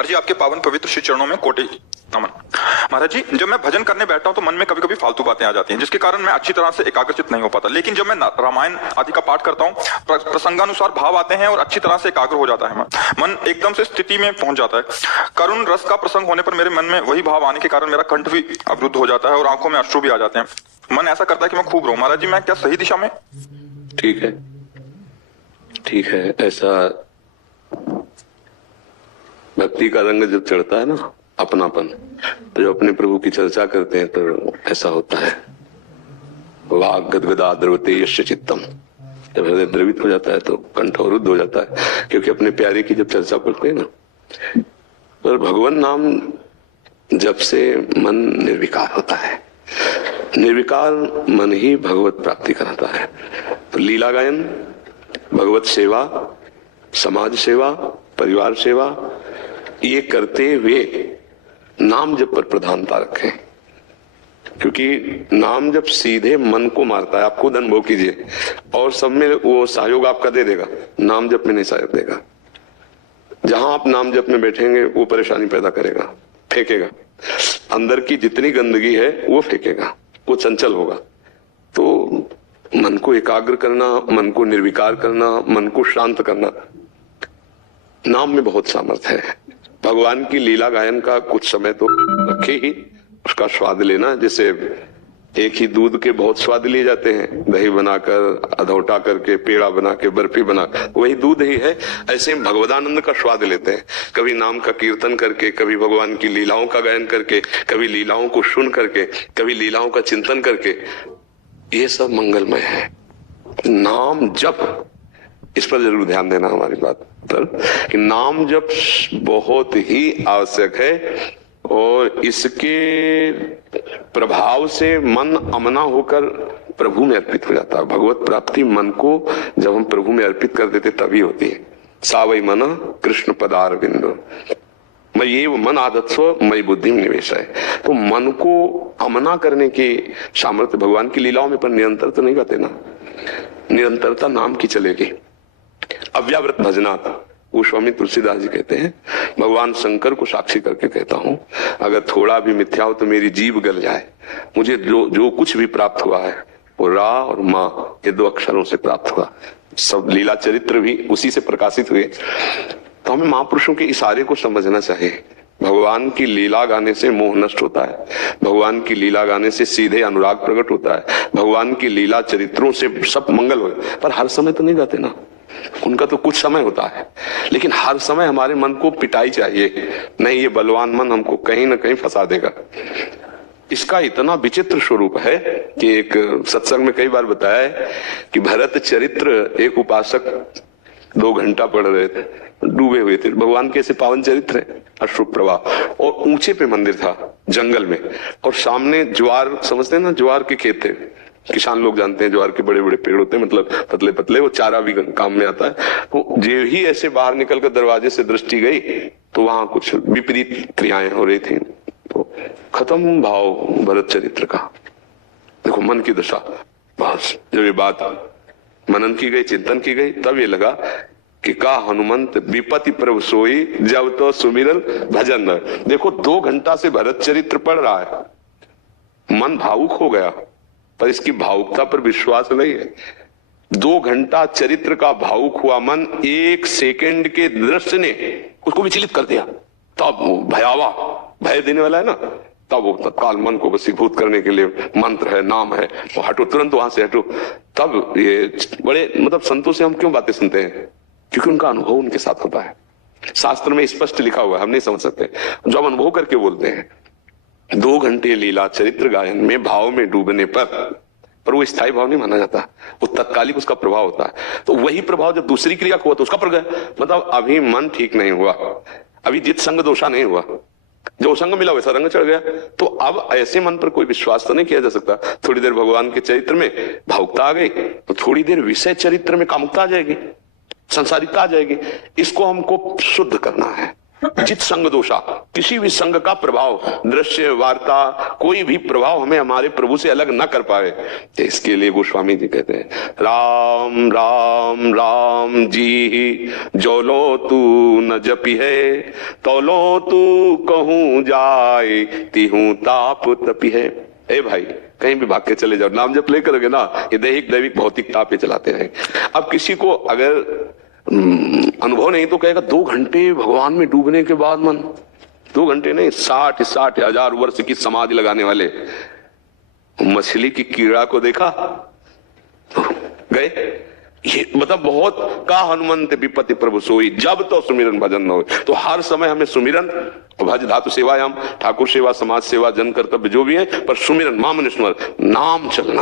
महाराज जी, आपके पावन पवित्र श्री चरणों में कोटि नमन। महाराज जी, जब मैं भजन करने बैठता हूँ तो मन में कभी कभी फालतू बातें आ जाती हैं, जिसके कारण मैं अच्छी तरह से एकाग्रचित नहीं हो पाता। लेकिन जब मैं रामायण आदि का पाठ करता हूँ, प्रसंगानुसार भाव आते हैं और अच्छी तरह से एकाग्र हो जाता है। मन एकदम से स्थिति में पहुंच जाता है। करुण रस का प्रसंग होने पर मेरे मन में वही भाव आने के कारण मेरा कंठ भी अवरुद्ध हो जाता है और आंखों में अश्रु भी आ जाते हैं। मन ऐसा करता है कि मैं खूब रो। महाराज जी, मैं क्या सही दिशा में? ठीक है, ठीक है। ऐसा भक्ति का रंग जब चढ़ता है ना, अपनापन, तो जब अपने प्रभु की चर्चा करते हैं तो ऐसा होता है। वाग गदगदा द्रवते यस्य चित्तम, जब हृदय द्रवित हो जाता है तो कंठ अवरुद्ध हो जाता है, क्योंकि अपने प्यारे की जब चर्चा करते हैं ना। पर भगवान नाम जब से मन निर्विकार होता है, निर्विकार मन ही भगवत प्राप्ति कराता है। तो लीला गायन, भगवत सेवा, समाज सेवा, परिवार सेवा, ये करते हुए नाम जप पर प्रधानता रखें, क्योंकि नाम जप सीधे मन को मारता है। आप खुद अनुभव कीजिए, और सब में वो सहयोग आपका दे देगा, नाम जप में नहीं सहयोग देगा। जहां आप नाम जप में बैठेंगे वो परेशानी पैदा करेगा, फेंकेगा। अंदर की जितनी गंदगी है वो फेंकेगा, वो चंचल होगा। तो मन को एकाग्र करना, मन को निर्विकार करना, मन को शांत करना, नाम में बहुत सामर्थ्य है। भगवान की लीला गायन का कुछ समय तो रखे ही, उसका स्वाद लेना। जैसे एक ही दूध के बहुत स्वाद लिए जाते हैं, दही बनाकर, अधौटा करके, पेड़ा बना के, बर्फी बना, वही दूध ही है। ऐसे भगवदानंद का स्वाद लेते हैं, कभी नाम का कीर्तन करके, कभी भगवान की लीलाओं का गायन करके, कभी लीलाओं को सुन करके, कभी लीलाओं का चिंतन करके। ये सब मंगलमय है। नाम जप, इस पर जरूर ध्यान देना हमारी बात पर, कि नाम जप बहुत ही आवश्यक है। और इसके प्रभाव से मन अमना होकर प्रभु में अर्पित हो जाता है। भगवत प्राप्ति मन को जब हम प्रभु में अर्पित कर देते तभी होती है। सा वै मन कृष्ण पदार बिंदु मैं ये मन आदत्स्व मई बुद्धि में निवेश है। तो मन को अमना करने की सामर्थ्य भगवान की लीलाओं में, पर निरंतर तो नहीं गाते ना, निरंतरता नाम की चलेगी। अव्यावृत भजनात्, वो स्वामी तुलसीदास जी कहते हैं, भगवान शंकर को साक्षी करके कहता हूं, अगर थोड़ा भी मिथ्या हो तो मेरी जीभ गल जाए। मुझे जो कुछ भी प्राप्त हुआ है वो रा और माँ, ये दो अक्षरों से प्राप्त हुआ। सब लीला चरित्र भी उसी से प्रकाशित हुए। तो हमें महापुरुषों के इशारे को समझना चाहिए। भगवान की लीला गाने से मोह नष्ट होता है, भगवान की लीला गाने से सीधे अनुराग प्रकट होता है, भगवान की लीला चरित्रों से सब मंगल हो। पर हर समय तो नहीं गाते ना, उनका तो कुछ समय होता है। लेकिन हर समय हमारे मन को पिटाई चाहिए, नहीं ये बलवान मन हमको कहीं ना कहीं फंसा देगा। इसका इतना विचित्र स्वरूप है कि एक सत्संग में कई बार बताया है कि भरत चरित्र एक उपासक 2 घंटा पढ़ रहे थे, डूबे हुए थे। भगवान के ऐसे पावन चरित्र है, अश्रु प्रवाह, और ऊंचे पे मंदिर था जंगल में, और सामने ज्वार, समझते हैं ना, ज्वार के खेत थे। किसान लोग जानते हैं ज्वार के बड़े बड़े पेड़ होते हैं, मतलब पतले पतले, वो चारा भी काम में आता है। तो जो ही ऐसे बाहर निकलकर दरवाजे से दृष्टि गई तो वहां कुछ विपरीत क्रियाएं हो रही थी। तो खत्म भाव भरत चरित्र का। देखो मन की दशा। बस जब ये बात मनन की गई, चिंतन की गई, तब ये लगा कि का हनुमंत विपत्ति प्रभु सोई, जब तो सुमिरन भजन न। देखो 2 घंटा से भरत चरित्र पढ़ रहा है, मन भावुक हो गया, पर इसकी भावुकता पर विश्वास नहीं है। 2 घंटा चरित्र का भावुक हुआ मन 1 सेकंड के दृश्य ने उसको विचलित कर दिया। तब वो भयावह, भय देने वाला है ना, तब वो तत्काल मन को वशीभूत करने के लिए मंत्र है, नाम है, वो हटो, तुरंत वहां से हटो। तब ये बड़े, मतलब संतों से हम क्यों बातें सुनते हैं? क्योंकि उनका अनुभव उनके साथ होता है। शास्त्र में स्पष्ट लिखा हुआ है, हम नहीं समझ सकते, जो हम अनुभव करके बोलते हैं। 2 घंटे लीला चरित्र गायन में भाव में डूबने पर वो स्थायी भाव नहीं माना जाता, वो तत्कालिक उसका प्रभाव होता है। तो वही प्रभाव जब दूसरी क्रिया को हुआ तो उसका पर गया, मतलब अभी मन ठीक नहीं हुआ, अभी जित संग दोषा नहीं हुआ, जो संग मिला वैसा रंग चढ़ गया। तो अब ऐसे मन पर कोई विश्वास तो नहीं किया जा सकता। थोड़ी देर भगवान के चरित्र में भावुकता आ गई तो थोड़ी देर विषय चरित्र में कामुकता आ जाएगी, संसारिकता आ जाएगी। इसको हमको शुद्ध करना है, जित संग दोषा। किसी भी संग का प्रभाव, दृश्य, वार्ता, कोई भी प्रभाव हमें हमारे प्रभु से अलग न कर पाए। तो इसके लिए गोस्वामी जी कहते हैं, राम राम राम जी जो लो तू न जपी है, तो लो तू कहूं जाए तिहूं ताप तपी है। ए भाई, कहीं भी भाग के चले जाओ, नाम जप ले करोगे ना, ये दैहिक दैविक भौतिक ताप पे चलाते हैं। अब किसी को अगर अनुभव नहीं तो कहेगा 2 घंटे भगवान में डूबने के बाद मन, 2 घंटे नहीं, 60,000 वर्ष की समाधि लगाने वाले, मछली की कीड़ा को देखा तो गए। ये मतलब बहुत का हनुमंत विपत्ति प्रभु सोई, जब तो सुमिरन भजन न हो। तो हर समय हमें सुमिरन, भज धातु सेवायाम, ठाकुर सेवा, समाज सेवा, जन कर्तव्य जो भी है, पर सुमिरन, मामनुस्मरण, नाम चलना।